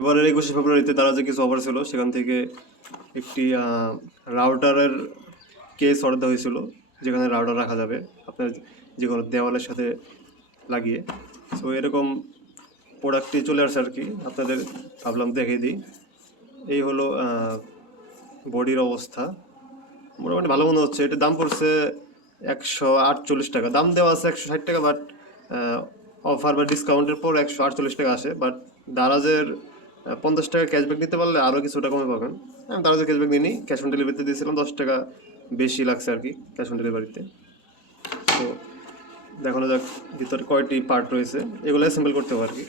এবারের 21শে ফেব্রুয়ারিতে তারা যে কিছু অফার ছিল সেখান থেকে একটি রাউটারের কেস অর্ডার দেওয়া হয়েছিল, যেখানে রাউটার রাখা যাবে আপনার যে কোনো দেওয়ালের সাথে লাগিয়ে। সো এরকম প্রোডাক্টটি চলে আসছে আর কি, আপনাদের ভাবলাম দেখিয়ে দিই। এই হলো বডির অবস্থা, মোটামুটি ভালো মনে হচ্ছে। এটার দাম পড়ছে 148 টাকা, দাম দেওয়া আছে 160 টাকা, বাট অফার বা ডিসকাউন্টের পর 148 টাকা আসে। বাট দারাজের 50 টাকা ক্যাশব্যাক নিতে পারলে আরও কিছুটা কমে পাবেন। আমি দারাজের ক্যাশব্যাক নিই, ক্যাশ অন ডেলিভারিতে দিয়েছিলাম, 10 টাকা বেশি লাগছে আর কি ক্যাশ অন ডেলিভারিতে। তো দেখানো যাক ভিতরে কয়টি পার্ট রয়েছে, এগুলো অ্যাসেম্বল করতে হবে আর কি।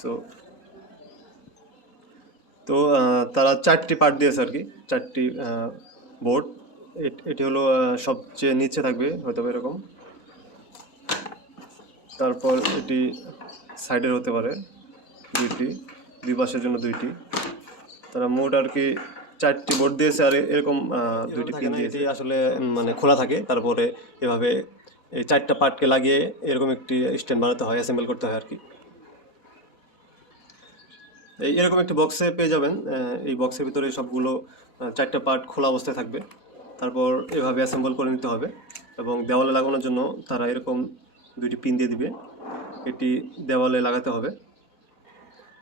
সো তো তারা 4টি পার্ট দিয়েছে আর কি, 4টি বোর্ড। এটি হলো সবচেয়ে নিচে থাকবে হয়তো এরকম, তারপর এটি সাইডের হতে পারে দুইটি, দুই পাশের জন্য দুইটি। তারা মোট আর কি 4টি বোর্ড দিয়েছে, আর এরকম দুইটি পিন দিয়েছে। এটি আসলে মানে খোলা থাকে, তারপরে এভাবে এই 4টা পার্টকে লাগিয়ে এরকম একটি স্ট্যান্ড বানাতে হয়, অ্যাসেম্বল করতে হয় আর কি। এরকম একটি বক্সে পেয়ে যাবেন। এই বক্সের ভিতরে সবগুলো 4টা পার্ট খোলা অবস্থায় থাকবে। তারপর এভাবে অ্যাসেম্বল করে নিতে হবে, এবং দেওয়ালে লাগানোর জন্য তারা এরকম দুইটি পিন দিয়ে দিবে, এটি দেওয়ালে লাগাতে হবে।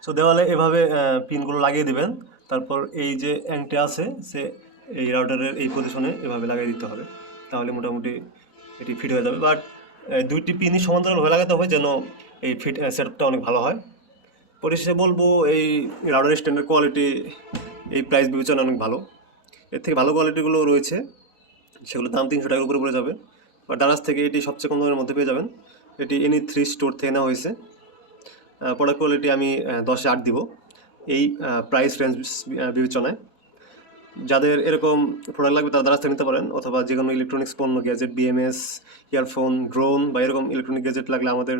সো দেওয়ালে এভাবে পিনগুলো লাগিয়ে দিবেন। তারপর এই যে অ্যাংটি আছে সে এই রাউটারের এই পজিশনে এভাবে লাগিয়ে দিতে হবে, তাহলে মোটামুটি এটি ফিট হয়ে যাবে। বাট দুইটি পিনই সমান্তরালভাবে লাগাতে হবে যেন এই ফিট সেটআপটা অনেক ভালো হয়। পরিশেষে বলবো এই রাউটার স্ট্যান্ডের কোয়ালিটি এই প্রাইস বিবেচনা অনেক ভালো। এর থেকে ভালো কোয়ালিটিগুলো রয়েছে, সেগুলোর দাম 300 টাকার উপরে পড়ে যাবে। বা দারাজ থেকে এটি সবচেয়ে কম দামের মধ্যে পেয়ে যাবেন। এটি এনি3 স্টোর থেকে নেওয়া হয়েছে। প্রোডাক্ট কোয়ালিটি আমি 10-এ 8 দিব এই প্রাইস রেঞ্জ বিবেচনায়। যাদের এরকম প্রোডাক্ট লাগবে তারা দারাজ থেকে নিতে পারেন, অথবা যে কোনো ইলেকট্রনিক্স পণ্য, গ্যাজেট, বিএমএস, ইয়ারফোন, ড্রোন বা এরকম ইলেকট্রনিক গ্যাজেট লাগলে আমাদের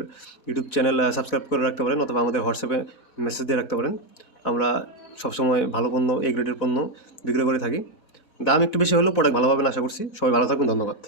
ইউটিউব চ্যানেল সাবস্ক্রাইব করে রাখতে পারেন, অথবা আমাদের হোয়াটসঅ্যাপে মেসেজ দিয়ে রাখতে পারেন। আমরা সবসময় ভালো পণ্য, এই গ্রেডের পণ্য বিক্রয় করে থাকি। দাম একটু বেশি হলেও প্রোডাক্ট ভালো পাবেন আশা করছি। সবাই ভালো থাকুন, ধন্যবাদ।